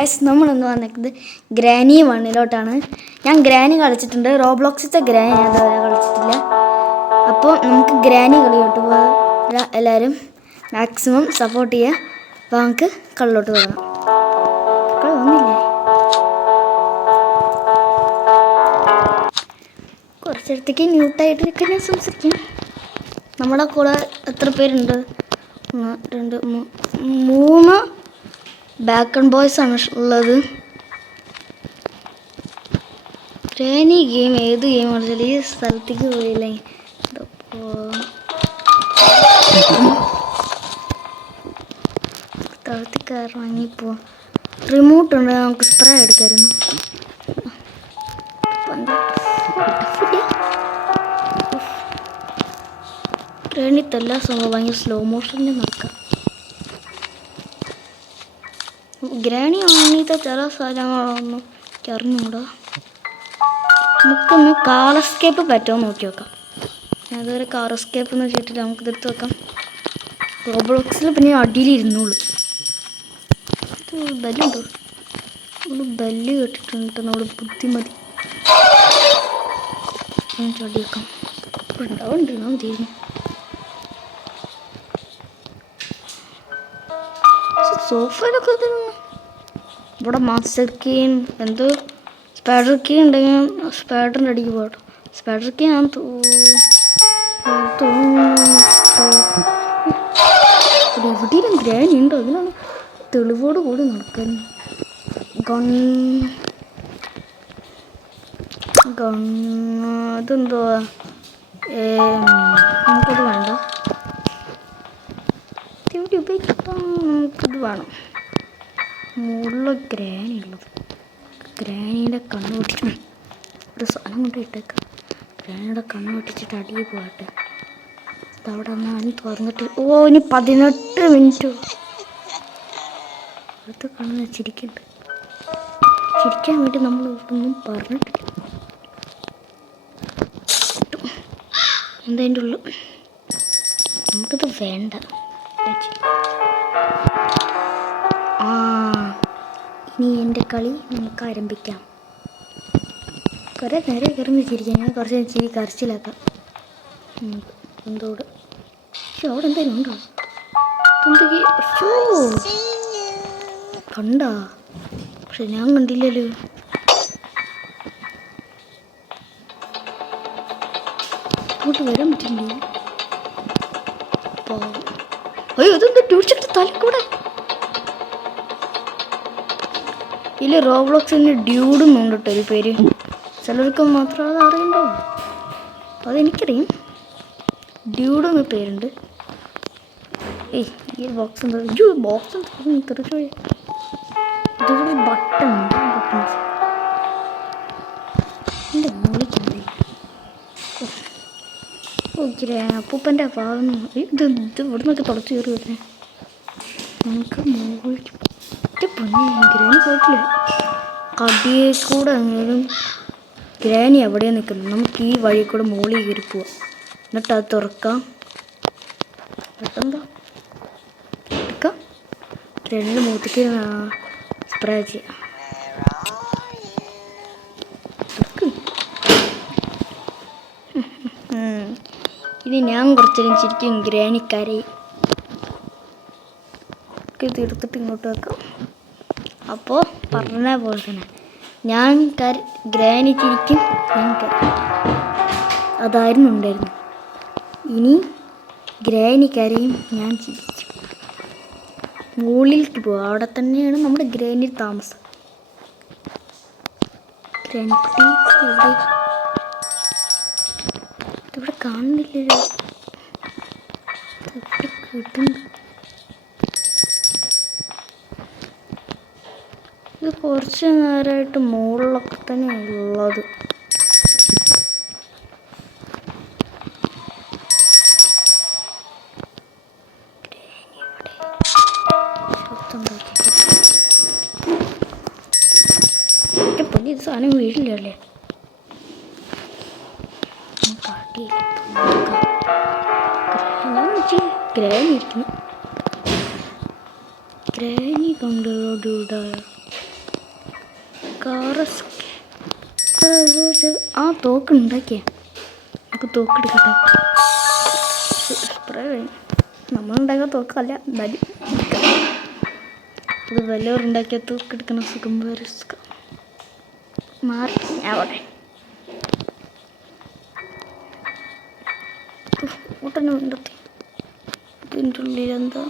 Guys നമ്മളിന്ന് വന്നിരിക്കുന്നത് granny 1 ഞാൻ ഗ്രാനി കളിച്ചിട്ടുണ്ട്. റോബ്ലോക്സിത്തെ ഗ്രാനി ഞാൻ ഇതുവരെ കളിച്ചിട്ടില്ല. അപ്പോൾ നമുക്ക് ഗ്രാനി കളിയോട്ട് പോകാം. എല്ലാവരും മാക്സിമം സപ്പോർട്ട് ചെയ്യുക. അപ്പോൾ നമുക്ക് കളിലോട്ട് പോകാം. കളി വന്നില്ലേ? കുറച്ചിടത്തേക്ക് മ്യൂട്ടായിട്ടൊക്കെ ഞാൻ സംസാരിക്കും. നമ്മുടെ കൂടെ എത്ര പേരുണ്ട്? 1 2 3 ബാക്ക് ആൻഡ് ബോയ്സ് ആണ് ഉള്ളത്. ഗ്രാനി ഗെയിം ഏത് ഗെയിം കളിച്ചാൽ ഈ സ്ഥലത്തേക്ക് പോയില്ലേ? സ്ഥലത്തേക്ക് ഇറങ്ങിപ്പോ റിമോട്ട് ഉണ്ട്, നമുക്ക് സ്പ്രേ എടുക്കായിരുന്നു. ഗ്രാനിത്തെ എല്ലാ സംഭവം ഭയങ്കര സ്ലോ മോഷനിൽ നടക്കാം. ഗ്രാനി വാങ്ങിയത്തെ ചില സ്ഥലങ്ങളൊന്നും എനിക്ക് അറിഞ്ഞൂടാ. നമുക്കൊന്ന് കാർ എസ്കേപ്പ് പറ്റുമോ നോക്കി നോക്കാം. ഞാൻ ഇതുവരെ കാർ എസ്കേപ്പ് എന്ന് വെച്ചിട്ടില്ല. നമുക്ക് ഇതെടുത്ത് വെക്കാം. റോബ്ലോക്സിൽ പിന്നെ അടിയിലിരുന്നോളൂ. ഇത് ബെല്ലുണ്ടോ? നമ്മൾ ബെല്ല് കേട്ടിട്ടുണ്ട്. നമ്മൾ ബുദ്ധിമതി ചടി വെക്കാം. ഉണ്ടാവുണ്ട് നാം തീരുന്നു. സോഫയിലൊക്കെ ഇവിടെ മാസ്റ്റർ കീൻ എന്തോ സ്പൈഡർ കീ ഉണ്ടെങ്കിൽ സ്പൈഡറിൻ്റെ അടിക്ക് പോകട്ടോ. സ്പൈഡർ കീ ഞാൻ എവിടെയും ഗ്രാനി ഉണ്ടോ? അതിനാണ് തെളിവോട് കൂടി നടക്കാൻ. അതെന്തോ നമുക്കത് വേണ്ട. നമുക്കിത് വേണം. മുകളിൽ ഗ്രാനി ഉള്ളത്. ഗ്രാനീൻ്റെ കണ്ണ് പൊട്ടിച്ചു ഒരു സാധനം കൊണ്ട് ഇട്ടേക്കാം. ഗ്രാനിയുടെ കണ്ണ് പൊട്ടിച്ചിട്ട് അടിയിൽ പോകട്ടെ. അതവിടെ നിന്ന് തുറന്നിട്ട് ഇനി 18 മിനിറ്റ് അത് കാണുന്ന ചിരിക്കുന്നുണ്ട്. ചിരിക്കാൻ വേണ്ടി നമ്മൾ ഒന്നും പറഞ്ഞിട്ടില്ല. എന്താ അതിൻ്റെ ഉള്ളു? നമുക്കിത് വേണ്ട. ഇനി എൻ്റെ കളി നമുക്ക് ആരംഭിക്കാം. കുറേ നേരം കയറുന്ന ചിരിക്കാം. ഞാൻ കുറച്ച് ചിരി കരച്ചിലാക്കാം. എന്തോട് അവിടെ എന്തായാലും ഉണ്ടോ? കണ്ടാ? പക്ഷെ ഞാൻ കണ്ടില്ലല്ലോ. അങ്ങോട്ട് വരാൻ പറ്റില്ലേ? അയ്യോ ഇതെന്താ ട്യൂഷൻ്റെ തലക്കൂടെ? ഇതിൽ റോബ്ലോക്സിന് ഡ്യൂഡും ഉണ്ട് കേട്ടോ ഒരു പേര്. ചിലർക്ക് മാത്രം അത് അറിയണ്ടോ? അതെനിക്കറിയാം. ഡ്യൂഡെന്ന് പേരുണ്ട്. ഈ ബോക്സ് എന്താ? ബോക്സ് തെറിച്ചു. ഇതിവിടെ ബട്ടൺ ബട്ടൺസ് എൻ്റെ മോളിക്കുണ്ട്. അപ്പൂപ്പൻ്റെ ഭാഗം ഇത് ഇവിടെ നിന്നൊക്കെ തുടച്ച് കയറി വരുന്നത്. നമുക്ക് മോളിക്ക് ഗ്രാനി പോയിട്ടില്ല. കടിയെ കൂടെ എങ്ങനെയും ഗ്രാനി എവിടെയാണ് നിൽക്കുന്നത്. നമുക്ക് ഈ വഴി കൂടെ മോളിൽ കയറി പോവാം. എന്നിട്ട് അത് തുറക്കാം. പെട്ടെന്താ എടുക്കാം. ഗ്രാനിയുടെ മൂത്തേക്ക് സ്പ്രേ ചെയ്യാം. ഇനി ഞാൻ കുറച്ചേരം ശരിക്കും ഗ്രാനിക്കരയും ഇത് എടുത്തിട്ട് ഇങ്ങോട്ട് വെക്കാം. അപ്പോൾ പറഞ്ഞ പോലെ തന്നെ ഞാൻ ഗ്രാനി ചിരിക്കും, ഞാൻ അതായിരുന്നു ഉണ്ടായിരുന്നു. ഇനി ഗ്രാനി കരയും, ഞാൻ ചിരിക്കും. മുകളിലേക്ക് പോവാം. അവിടെ തന്നെയാണ് നമ്മുടെ ഗ്രാനി താമസം. ഗ്രാനിക്കുട്ടി ഇതിവിടെ കാണുന്നില്ലല്ലോ. കിട്ടുന്നു. ഇത് കുറച്ച് നേരമായിട്ട് മുകളിലൊക്കെ തന്നെ ഉള്ളത്. ഇത് സാധനം വീട്ടിലല്ലേ? ഗ്രാനി ഇരിക്കുന്നു. ഗ്രാനി കൊണ്ടുള്ള ആ തോക്ക് ഉണ്ടാക്കിയ നമുക്ക് തോക്കെടുക്കട്ടെ. സ്പ്രേ കഴിഞ്ഞു. നമ്മളുണ്ടാക്കിയ തോക്കല്ല, എന്നാലും അത് വല്ലവരുണ്ടാക്കിയ തോക്കെടുക്കുന്ന സുഖം വേറെ സുഖം. മാറി ഞാൻ അവിടെ ഉടനെ ഉണ്ടെത്തി. ഇതിൻ്റെ ഉള്ളിൽ എന്താ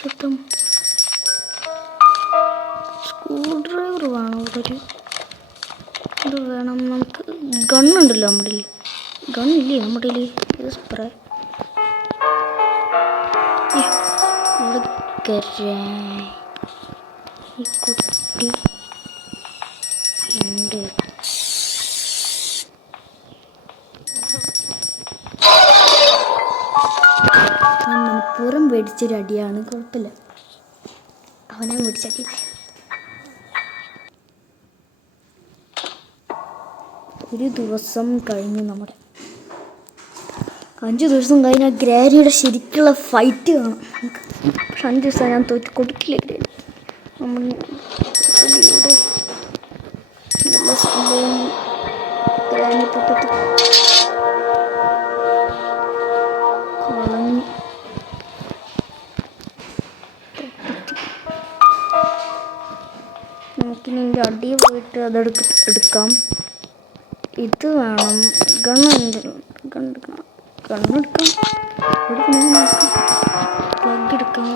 ശബ്ദം? സ്ക്രൂ ഡ്രൈവർ വേണം. ഒരു ഇത് വേണം നമുക്ക്. ഗണ്ണുണ്ടല്ലോ നമ്മുടെ ഗണ്ണില്ലേ നമ്മുടെ ഇത് സ്പ്രേ. ഈ കുട്ടി ഉണ്ട്. മനപ്പൂർവ്വം മേടിച്ചൊരടിയാണ്, കുഴപ്പമില്ല. അവനെ മേടിച്ചടി. ഒരു ദിവസം കഴിഞ്ഞു. നമ്മുടെ 5 ദിവസം കഴിഞ്ഞാൽ ഗ്രാനിയുടെ ശരിക്കുള്ള ഫൈറ്റ് കാണാം. പക്ഷെ 5 ദിവസം ഞാൻ തോറ്റ് കൊടുക്കില്ല ഗ്രാനി. നമ്മൾ നല്ല സംഭവം ഗ്രാനി പൊട്ടിട്ട് കളഞ്ഞു. നമുക്കിനി എൻ്റെ അടി പോയിട്ട് എടുക്കാം. ഇത് വേണം. ഗണ്ണെടുക്കാം. പ്ലഗ് എടുക്കാം.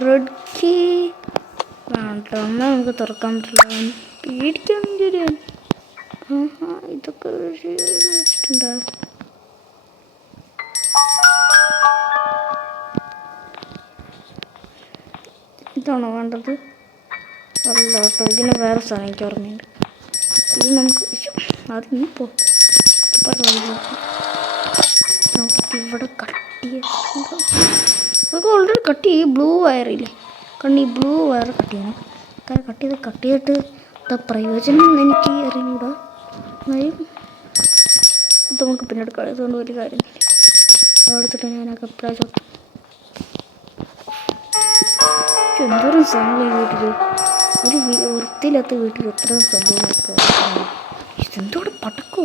റെഡ് കീ വേണ്ട. നമുക്ക് തുറക്കാൻ പറ്റില്ല. പേടിക്കാൻ വേണ്ടി. ഇതൊക്കെ വെച്ചിട്ടുണ്ടോ? ഇതാണോ വേണ്ടത്? അല്ല കേട്ടോ, ഇതിന് വേറെ സാധനം എനിക്ക് ഓർമ്മയുണ്ട്. ഇത് നമുക്ക് അത് നീ നമുക്കിവിടെ കട്ട് ചെയ്യാം. നമുക്ക് ഓൾറെഡി കട്ട് ചെയ്യും. ബ്ലൂ വയറില്ലേ, ഈ ബ്ലൂ വയർ കട്ട് ചെയ്യണം. കാരണം കട്ട് ചെയ്തിട്ട് പ്രയോജനം എനിക്ക് അറിഞ്ഞൂടാ. ഇത് നമുക്ക് പിന്നെ എടുക്കാം. ഇതുകൊണ്ട് ഒരു കാര്യമില്ല. എടുത്തിട്ട് ഞാനൊക്കെ എപ്പോഴാണ് ചോദിച്ചു. എന്തോരം സംഭവം ഈ വീട്ടിൽ, ഒരു വൃത്തിയില്ലാത്ത വീട്ടിൽ എത്ര സംഭവങ്ങളൊക്കെ. ഇതെന്തോടെ പടക്കോ?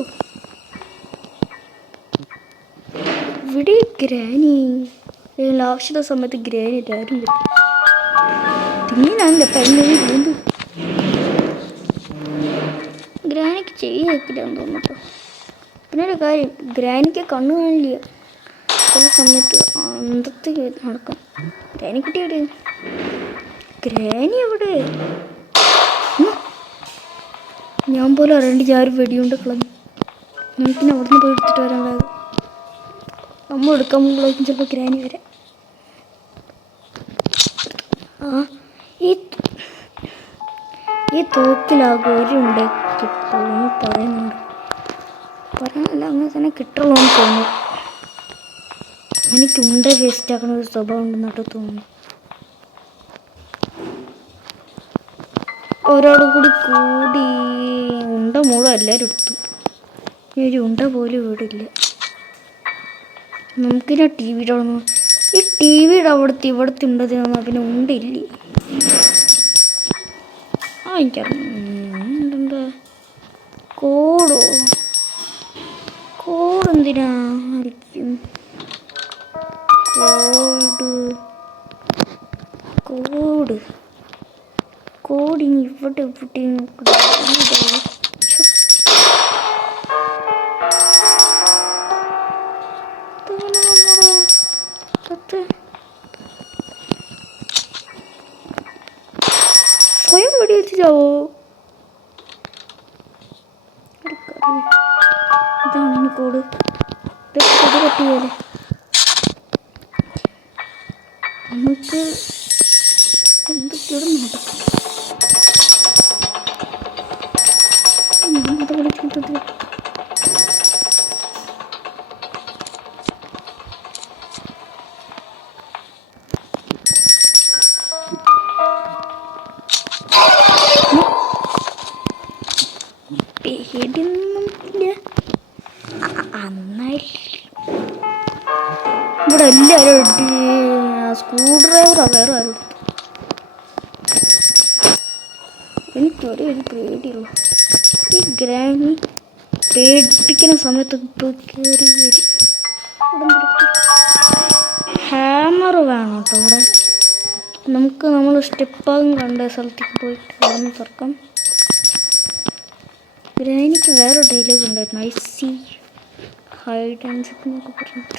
ഇവിടെ ഗ്രാനി ആവശ്യമുള്ള സമയത്ത് ഗ്രാനി എല്ലാവരും തിന്നാനല്ല വീണ്ടും ഗ്രാനിക്ക് ചെയ്യില്ലാന്ന് തോന്നുന്നു. പിന്നെ ഒരു കാര്യം, ഗ്രാനിക്ക് കണ്ണു കാണില്ല ചില സമയത്ത്. അന്തത്തെ നടക്കും. ഗ്രാനിക്കുട്ടി എവിടെ? ഗ്രാനി എവിടെ? ഞാൻ പോലും അറിയണ്ട. ഞാൻ ഒരു വെടിയുണ്ട് കളഞ്ഞു. നമുക്കിനി അവിടെ നിന്ന് പോയി എടുത്തിട്ട് വരാനുള്ളത്. നമ്മൾ എടുക്കാൻ പോകുമ്പോഴേക്കും ചിലപ്പോൾ ഗ്രാനി വരാം. ഈ തോക്കിലാകും ഒരു ഉണ്ടാക്കിപ്പോന്ന് പറയുന്നുണ്ട്. പറയാനല്ല, അങ്ങനെ തന്നെ കിട്ടുള്ളൂന്ന് തോന്നുന്നു. എനിക്ക് ഉണ്ട വേസ്റ്റ് ആക്കുന്ന ഒരു സ്വഭാവം ഉണ്ടെന്നിട്ട് തോന്നുന്നു. ഒരാളും കൂടി ഉണ്ട മൂളം എല്ലാവരും എടുത്തു. ഒരു ഉണ്ട പോലും ഇവിടെ ഇല്ല. നമുക്കിനി ടി വിയുടെ ഈ ടി വിയുടെ ഇവിടുത്തെ ഉണ്ടത് പിന്നെ ഉണ്ടില്ലേ. എനിക്കറിയാം. കോടെന്തിനാ ആയിരിക്കും? കോഡിങ് ഇവിടെ സ്വയം വെടിവെച്ചാവോ? ഇതാണ് ഇനി കോഡ്. ഇതൊക്കെ പറ്റിയല്ലേ നമുക്ക് എന്തൊക്കെയോടെ നടക്കും. ഇവിടെ എല്ലാവരും സ്ക്രൂ ഡ്രൈവറാ വേറെ ആരും. എനിക്ക് ഒരു പേടിയുള്ളൂ. ഈ ഗ്രാനി പേടിപ്പിക്കുന്ന സമയത്ത് ഇപ്പോൾ കയറി വരും. ഹാമർ വേണം കേട്ടോ ഇവിടെ. നമുക്ക് നമ്മൾ സ്റ്റെപ്പാകും കണ്ട സ്ഥലത്തേക്ക് പോയിട്ട് അവിടെ തുറക്കാം. ഗ്രാനിക്ക് വേറെ ഡയലോഗ് ഉണ്ടായിരുന്നു, I C hide and seek എന്നൊക്കെ പറഞ്ഞിട്ട്.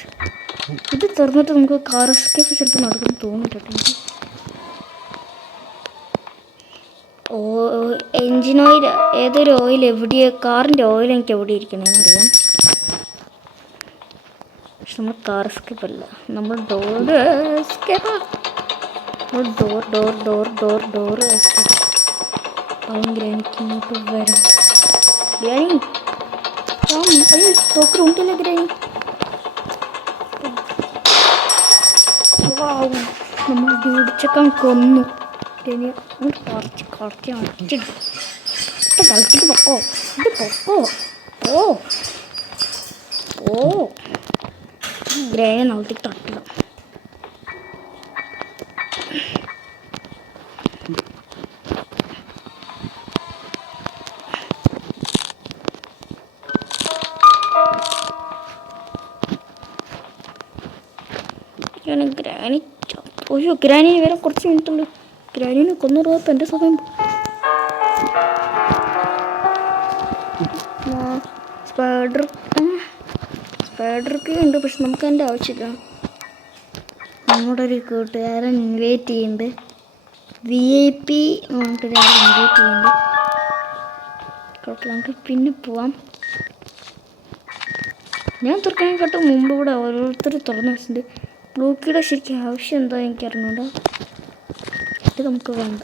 ഇത് തുറന്നിട്ട് നമുക്ക് കാർ എസ്കേപ്പ് ചിലപ്പോൾ നടക്കുന്നു തോന്നിട്ടോ എനിക്ക്. എൻജിൻ ഓയിൽ, ഏതൊരു ഓയിൽ എവിടെയോ, കാറിൻ്റെ ഓയിൽ എനിക്ക് എവിടെ ഇരിക്കണമെന്ന് അറിയാം. പക്ഷെ നമ്മൾ കാർ എസ്കേപ്പ് അല്ല, നമ്മൾ door escape. Door door door door door escape. ഭയങ്കര എനിക്ക് ഇങ്ങോട്ട് വരാം. ഗ്രാനി അയ്യോ ടോക്കർ ഉണ്ടല്ലോ ഗ്രാനി. നമ്മൾ വീടിച്ചക്കാൻ കൊന്നു. കുറച്ച് കുറച്ച് അടിച്ചിട്ടു. കളിച്ചിട്ട് പൊക്കോ, ഇത് പൊക്കോ. ഓ ഓ ഗ്രാനി നൗത്തി തട്ടുക. ഗ്രാനി അയ്യോ ഗ്രാനി വരെ കുറച്ച് മിനിറ്റ് ഉണ്ട്. ഗ്രാനിനെ കൊന്നുപോയപ്പോൾ എൻ്റെ സമയം. സ്പൈഡർക്ക് ഉണ്ട്, പക്ഷെ നമുക്ക് അതിൻ്റെ ആവശ്യമില്ല. നമ്മുടെ ഒരു കൂട്ടുകാരൻ ഇൻവൈറ്റ് ചെയ്യുന്നുണ്ട്, VIP കൂട്ടുകാരൻ ഇൻവൈറ്റ് ചെയ്യുന്നുണ്ട്. കുഴപ്പമില്ല, നമുക്ക് പിന്നെ പോവാം. ഞാൻ തുറക്കാനെക്കാട്ടും മുമ്പ് ഇവിടെ ഓരോരുത്തർ തുറന്നു വെച്ചിട്ടുണ്ട്. ബ്ലൂക്കിയുടെ ശരിക്കും ആവശ്യം എന്താ എനിക്ക് അറിഞ്ഞൂടാ. ഇത് നമുക്ക് വേണ്ട.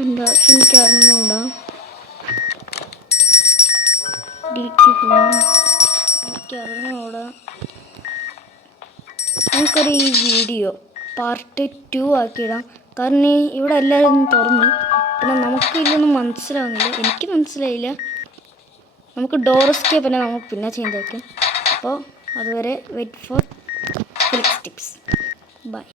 എൻ്റെ ആവശ്യം എനിക്ക് അറിഞ്ഞൂടാ. എനിക്ക് അറിഞ്ഞൂടാ. നമുക്കൊരു ഈ വീഡിയോ പാർട്ട് 2 ആക്കിയിടാം. കാരണം ഇവിടെ എല്ലാവരും തുറന്നു, പിന്നെ നമുക്ക് ഇതൊന്നും മനസ്സിലാവുന്നില്ല. എനിക്ക് മനസ്സിലായില്ല. നമുക്ക് ഡോർ എസ്കേപ്പ് തന്നെ നമുക്ക് പിന്നെ ചെയ്തേക്കാം. അപ്പോൾ അതുവരെ wait for next tips. By.